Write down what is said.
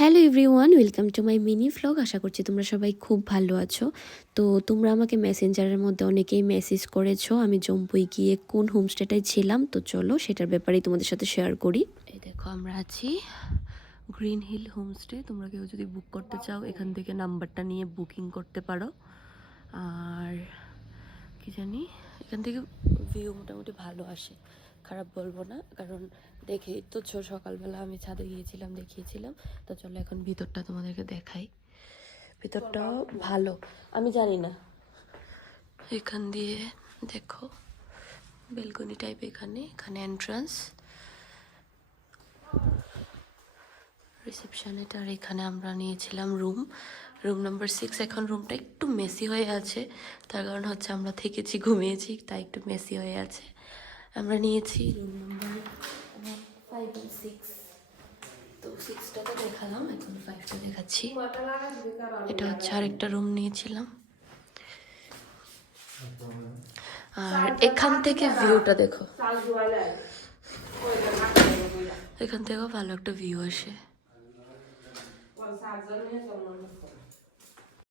Hello everyone, welcome to my mini vlog. আশা করছি তোমরা সবাই খুব ভালো আছো। তো তোমরা আমাকে মেসেঞ্জারের মধ্যে অনেকেই মেসেজ করেছো আমি জম্পুই গিয়ে কোন হোমস্টেটায় ছিলাম। তো চলো সেটার ব্যাপারেই তোমাদের সাথে শেয়ার করি। এই দেখো আমরা আছি গ্রিন হিল হোমস্টে। তোমরা কেউ যদি বুক করতে চাও এখান থেকে নাম্বারটা নিয়ে বুকিং করতে পারো। আর কি জানি এখান থেকে ভিউ মোটামুটি ভালো আসে, খারাপ বলবো না, কারণ দেখেই তো সকালবেলা আমি ছাদে গিয়েছিলাম, দেখিয়েছিলাম। তো চলো এখন ভিতরটা তোমাদেরকে দেখাই। ভিতরটাও ভালো, আমি জানি না। এখান দিয়ে দেখো বেলকনি টাইপ, এখানে এখানে এন্ট্রান্স, রিসেপশন এটা। আর এখানে আমরা নিয়েছিলাম রুম নাম্বার 6। এখন রুমটা একটু মেসি হয়ে আছে, তার কারণ হচ্ছে আমরা থেকেছি, ঘুমিয়েছি, তাই একটু মেসি হয়ে আছে। আমরা নিয়েছি রুম নাম্বার 5 and 6। তো 6টা তো দেখালাম, এখন 5টা দেখাচ্ছি। এটা হচ্ছে আরেকটা রুম নিয়েছিলাম। আর এখান থেকে ভিউটা দেখো, এখান থেকেও ভালো একটা ভিউ আসে।